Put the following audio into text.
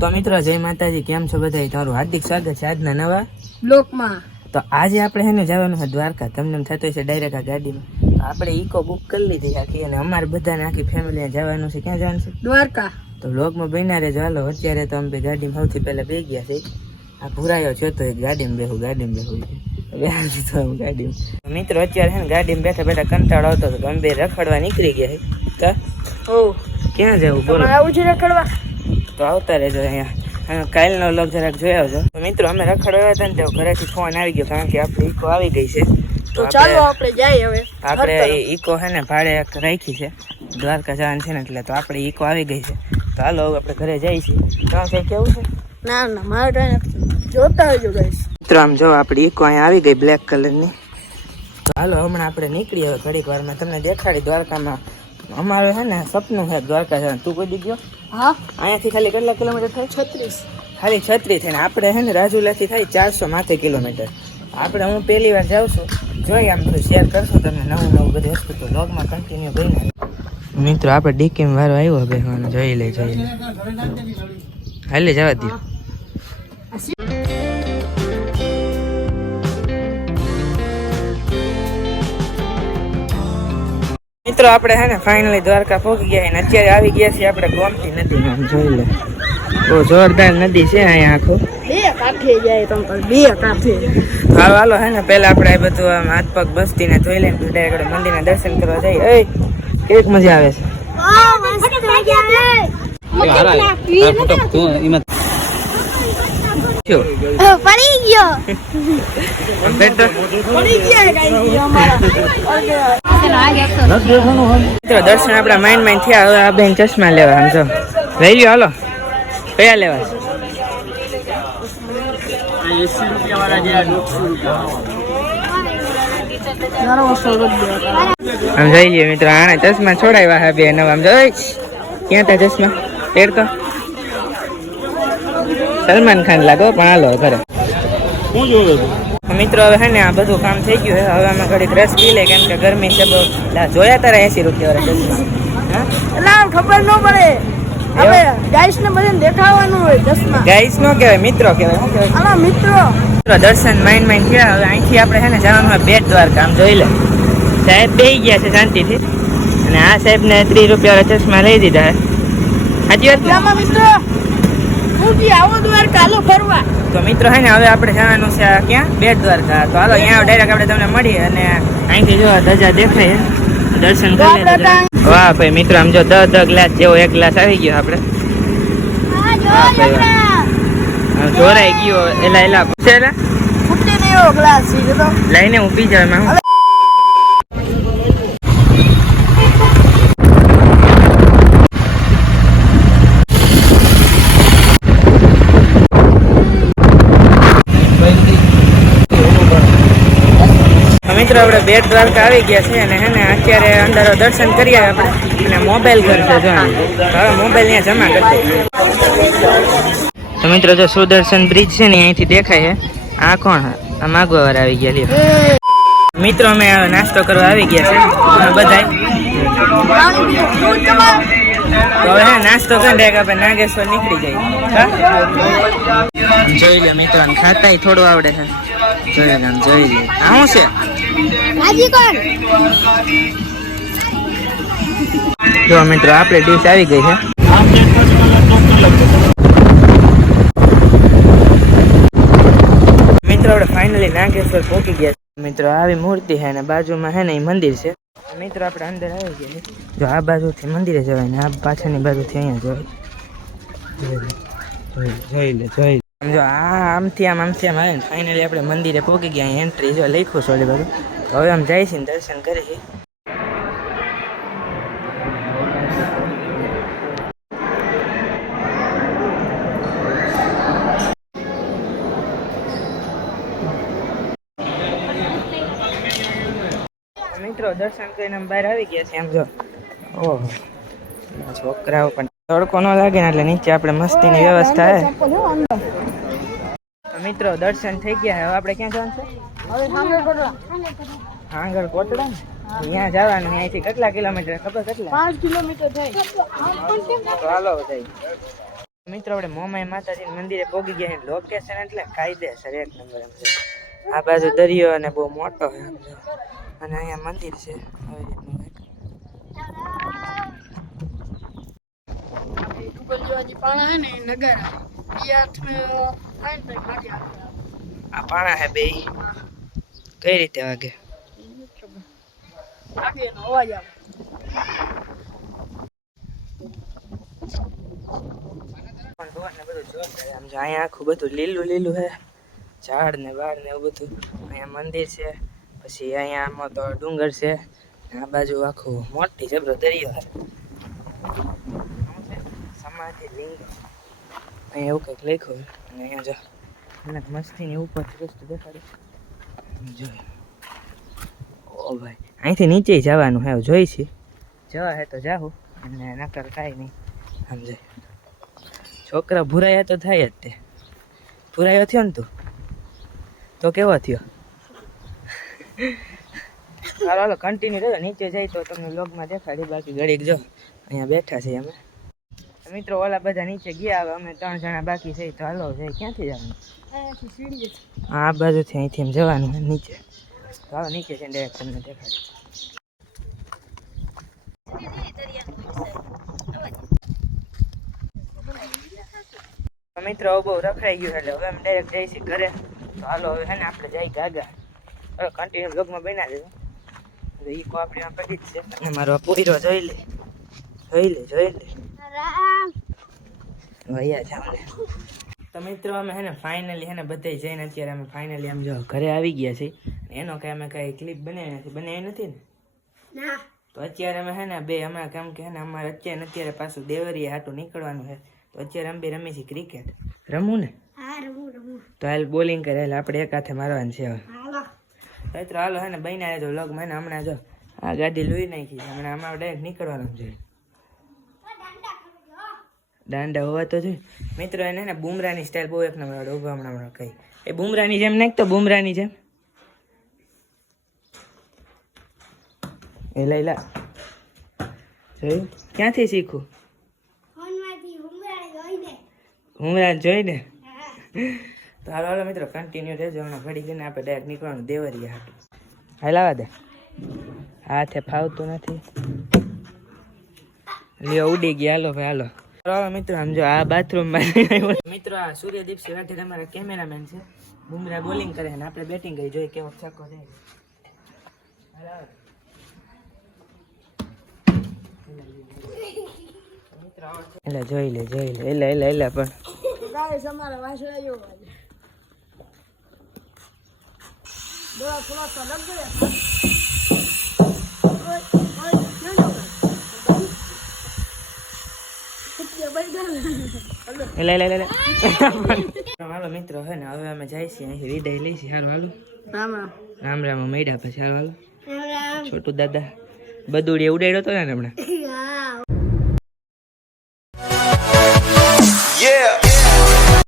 તો મિત્રો જય માતાજી કેમ છો બધા તમારું હાર્દિક સ્વાગત છે આજના નવા બ્લોકમાં તો આજે આપણે હેને જવાનું છે દ્વારકા. તમને થતું છે ડાયરેક્ટ આ ગાડીમાં. તો આપણે ઈકો બુક કરી લીધી આખી અને અમારે બધાને આખી ફેમિલી જવાનું છે. ક્યાં જવાનું છે? દ્વારકા. તો વ્લોગમાં બન્યા હાલો અત્યારે તો અમે ગાડીમાં સૌથી પહેલાં બે ગયા છે આ ભૂરાયો છે તો એક ગાડીમાં બેહું ગાડીમાં બેહું. દીધો આમ ગાડીમાં. મિત્રો અત્યારે છે ને ગાડીમાં બેઠા બેઠા કંટાળો આવતો તો અમે રખડવા નીકળી ગયા છે તો ઓ. ક્યાં જવું? બોલો. આવું છે રખડવા? તો આવતા રહેજો અહીંયા. કાલનો લોક જરાક જોઈ આવજો. તો મિત્રો અમે રખડવા હતા ને તો ઘરેથી ફોન આવી ગયો કારણ કે આપણી ઈકો આવી ગઈ છે. તો ચાલો આપણે જઈએ હવે. આપણે ઈકો છે ને ભાડે રાખી છે. દ્વારકા જવાનું છે ને એટલે તો આપણે ઈકો આવી ગઈ છે. તો હાલો હવે આપણે ઘરે જઈએ છીએ. તો કંઈ કેવું છે? ના ના મારે જોતા હોજો ગાઈસ મિત્રો આમ જો આપણી ઈકો અહીંયા આવી ગઈ બ્લેક કલરની તો હાલો હમણાં આપણે નીકળી હવે ઘડીક વારમાં. તમને દેખાડી દ્વારકામાં અમારે છે ને સપનું છે દ્વારકા છે તું કોઈ દી ગયો? હા. અહીંયાથી ખાલી કેટલા કિલોમીટર થાય? છત્રીસ. ખાલી છત્રી થઈને. આપણે છે ને રાજુલાથી થાય ચારસો માથે કિલોમીટર. આપણે હું પહેલી વાર જાઉં છું. જોઈએ આમ થોડું શેર કરશું તમને નવું નવું બધું વસ્તુ તો લોગમાં કન્ટિન્યુ કરીને. મિત્રો આપણે ડીકીમાં વારો આવ્યો હવે જોઈ લે જોઈ લે. હાલે જવા દે મિત્રો આપણે હે ને ફાઇનલી દ્વારકા પહોંચી ગયા અને અત્યારે આવી ગયા છીએ આપણે ગોમતી નદીમાં આમ જોઈ લે. બહુ જોરદાર નદી છે અહીંયા આખું. બે કાંઠે જાય તમ બે કાંઠે. હાલો હાલો હે ને પેલા આપણે આ બધું આમ હાથ પગ બસ્તીને ધોઈ લઈને ડાયરેક્ટ મંદિરના દર્શન કરવા જઈએ. એ કેક મજા આવે છે. પડી ગયો. પડી ગયા ગાઈસ અમારા. દર્શન આપણા માઇન્ડ માઇન્ડ થયા. હવે આ બેન ચશ્મા લેવા આમ જો. લઈ લ્યો, હાલો. કયા લેવા? આમ જઈ લઈએ મિત્રો. આણે ચશ્મા છોડાવ્યા હા બે આમ જોઈ ક્યાં તા ચશ્મા? પેર તો. સલમાન ખાન લાગો પણ હાલો, ઘરે. મિત્રો હવે હે ને આ બધું કામ થઈ ગયું હવે અમે ઘડીક રસ પી લે કેમ કે ગરમી છે બહુ જોયા તારા એસી રૂપિયા વાળા હા? એટલે આમ ખબર ન પડે. આપણે ગાઈસ ને બધાને દેખાવાનું હોય ચશ્મા ગાઈસ નો કહેવાય મિત્રો કહેવાય શું કહેવાય? આમાં મિત્રો. મિત્રો દર્શન માઇન્ડ માઇન્ડ થયા. હવે અહીંથી આપણે હે ને જવાનું હોય બેટ દ્વારકા આમ જોઈ લે. સાહેબ બેહી ગયા છે શાંતિથી. અને આ સાહેબને ત્રીસ રૂપિયા વાળા ચશ્મા લઈ દીધા સાચી વાત મિત્રો. હું આવો દ્વારકા હાલો ફરવા. તો મિત્રો હે ને હવે આપણે જવાનું છે ક્યાં? બેટ દ્વારકા. તો હાલો અહીંયા ડાયરેક્ટ આપણે તમને મળીએ અને અહીંથી જો ધજા દેખાય દર્શન કરી વાહ ભાઈ મિત્રો આમ જો દસ દસ ગ્લાસ જેવો એક ગ્લાસ આવી ગયો આપણે. વાહ ભાઈ વાહ. જોરાઈ ગયો. એલા એલા. એલા ફૂટી નહીં ગ્લાસ લઈને હું જાય જાવ એમાં હું. તો મિત્રો, આપણે બેટ દ્વારકા આવી ગયા છે અને હે અત્યારે અંદર દર્શન કરીએ આપણે. અને મોબાઈલ કરશે જો હવે મોબાઈલ ત્યાં જમા કરશે તો મિત્રો, જો સુદર્શન બ્રિજ છે ને, અહીંથી દેખાય છે. આ કોણ? આ માગવાવાર આવી ગયા, લ્યો. મિત્રો, અમે નાસ્તો કરવા આવી ગયા છે બધાય? તો હવે નાસ્તો કરીને આપણે નાગેશ્વર નીકળી જાય જોઈ લે મિત્રો ખાતા થોડું આવડે છે. જોઈ લે જોઈ લે. આ શું છે? જો મિત્રો આપણે ડીશ આવી ગઈ છે. મિત્રો આપણે ફાઇનલી નાગેશ્વર પહોંચી ગયા મિત્રો આવી મૂર્તિ છે અને બાજુમાં છે ને એ મંદિર છે. મિત્રો આપણે અંદર આવી ગયા જો આ બાજુથી મંદિરે જવાય ને આ પાછળની બાજુથી અહીંયા જવાય. જોઈ લે, જોઈ લે જો આ આમથી આમ આમથી આમ આવે ને ફાઇનલી આપણે મંદિરે પહોંચી ગયા એન્ટ્રી જો લખ્યું છે ઓલી બાજુ. હવે આમ જાય છે ને દર્શન કરીએ મિત્રો દર્શન કરીને અમે બહાર આવી ગયા છે એમ જો. ઓહો. છોકરાઓ પણ તડકો ન લાગે ને એટલે નીચે આપણે મસ્તીની વ્યવસ્થા છે મિત્રો દર્શન થઈ ગયા હવે આપણે ક્યાં જવાનું છે? કરવા કોટડા. ને? ત્યાં જવાનું અહીંથી કેટલા કિલોમીટર ખબર કેટલા? પાંચ કિલોમીટર થાય. હાલો જઈ મિત્રો આપણે મોમાઈ માતાજી મંદિરે પોગી ગયા એટલે લોકેશન એટલે કાયદેસર એક નંબર એમ આ બાજુ દરિયો અને બહુ મોટો છે. અને અહીંયા મંદિર છે આવી રીતનું કંઈક. પાણા હે ને નગારા. આ પાણા હે બે કઈ રીતે વાગે ભાગે એનો અહીંયા આખું બધું લીલું લીલું છે ઝાડ ને બાર ને એવું બધું અહીંયા મંદિર છે પછી અહીંયા આમાં તો ડુંગર છે આ બાજુ આખું મોટી જબરો દરિયો સમાધિ લિંગ. અહીંયા એવું કંઈક લખ્યું અને અહીંયા જો, મને મસ્તીની ઉપર રસ્તો દેખાડે. જો. ઓ ભાઈ, અહીંથી નીચે જવાનું હે જોઈ છે. જવા હે તો જાઉં અને નકર કાંઈ નહીં. સમજાય છોકરા ભૂરાયા તો થાય જ તે. ભૂરાયો થયો ને તું? તો કેવો થયો? હાલો હાલો કન્ટિન્યુ રહ્યો. નીચે જાય તો તમને લોગમાં દેખાડી બાકી ઘડીક જો. અહીંયા બેઠા છે અમે. મિત્રો ઓલા બધા નીચે ગયા હવે અમે ત્રણ જણા બાકી છે. તો હાલો જઈ. ક્યાંથી જવાનું? હા સીડી છે. આ બાજુથી અહીંથી એમ જવાનું નીચે. તો હાલો નીચે છે ડાયરેક્ટ તમને દેખાડી. મિત્રો બહુ રખડાઈ ગયું એટલે હવે અમે ડાયરેક્ટ જઈશું ઘરે. તો હાલો હવે હે ને આપણે જઈ ગાગા. હવે કન્ટિન્યુ બ્લોગમાં બના દેજો એટલે ઈ કો આપણે આ કરી જ છે. અને મારો પૂરો જોઈ લે. જોઈ લે જોઈ લે. વૈયા જાવ તો મિત્રો અમે હે ને ફાઇનલી હે ને બધે જઈને અત્યારે અમે ફાઇનલી આમ જો ઘરે આવી ગયા છીએ. એનો કઈ અમે કાંઈ ક્લિપ બનાવી નથી. બનાવી નથી ને? તો અત્યારે અમે હે ને બે હમણાં કેમ કે હે ને અમારે અત્યારે અત્યારે પાછું દેવરીએ હાટું નીકળવાનું છે. તો અત્યારે અમે બે રમીએ છીએ ક્રિકેટ રમવું ને? રમું રમું. તો હાલ બોલિંગ કરે એટલે આપણે એક હાથે મારવાનું છે હવે. મિત્રો હાલો હે ને રહેજો વ્લોગમાં લગ ને હમણાં જો આ ગાડી લોહી નાખી છે. હમણાં અમારે ડાયરેક્ટ નીકળવાનું છે. દાંડા હોવા તો જોઈએ. મિત્રો એને ને બુમરાની સ્ટાઇલ બહુ એક નંબર આવડે ઊભા હમણાં હમણાં કઈ. એ બુમરાની જેમ નાખતો બુમરાની જેમ. એ લઈ લા. જોયું? ક્યાંથી શીખું? હુમરા જોઈને. તો હાલો હાલો મિત્રો કન્ટિન્યુ રહેજો. હમણાં ફરી ગઈને આપણે ડાયરેક્ટ નીકળવાનું. દેવરિયા હાટું. હલાવા દે. હાથે ફાવતું નથી. લ્યો ઉડી ગયા. હાલો ભાઈ હાલો. હાલો મિત્રો આમ જો આ બાથરૂમમાં મિત્રો આ સૂર્યદીપ સિવાથી તમારા કેમેરામેન છે. બુમરા બોલિંગ કરે ને આપણે બેટિંગ કરી જોઈએ કેવો છક્કો છે. એટલે જોઈ લે જોઈ લે. એટલે એટલે એટલે પણ. ડોળા થોડા સા લગ ગયા હાલો મિત્રો હે ને હવે અમે જાય છીએ અહીંથી વિદાય લઈ છીએ. હાલ હાલું. રામ રામ. મેડા પછી. હાલ હાલું. છોટું દાદા બધું ઉડાડ્યો હતો ને હમણાં? Yeah!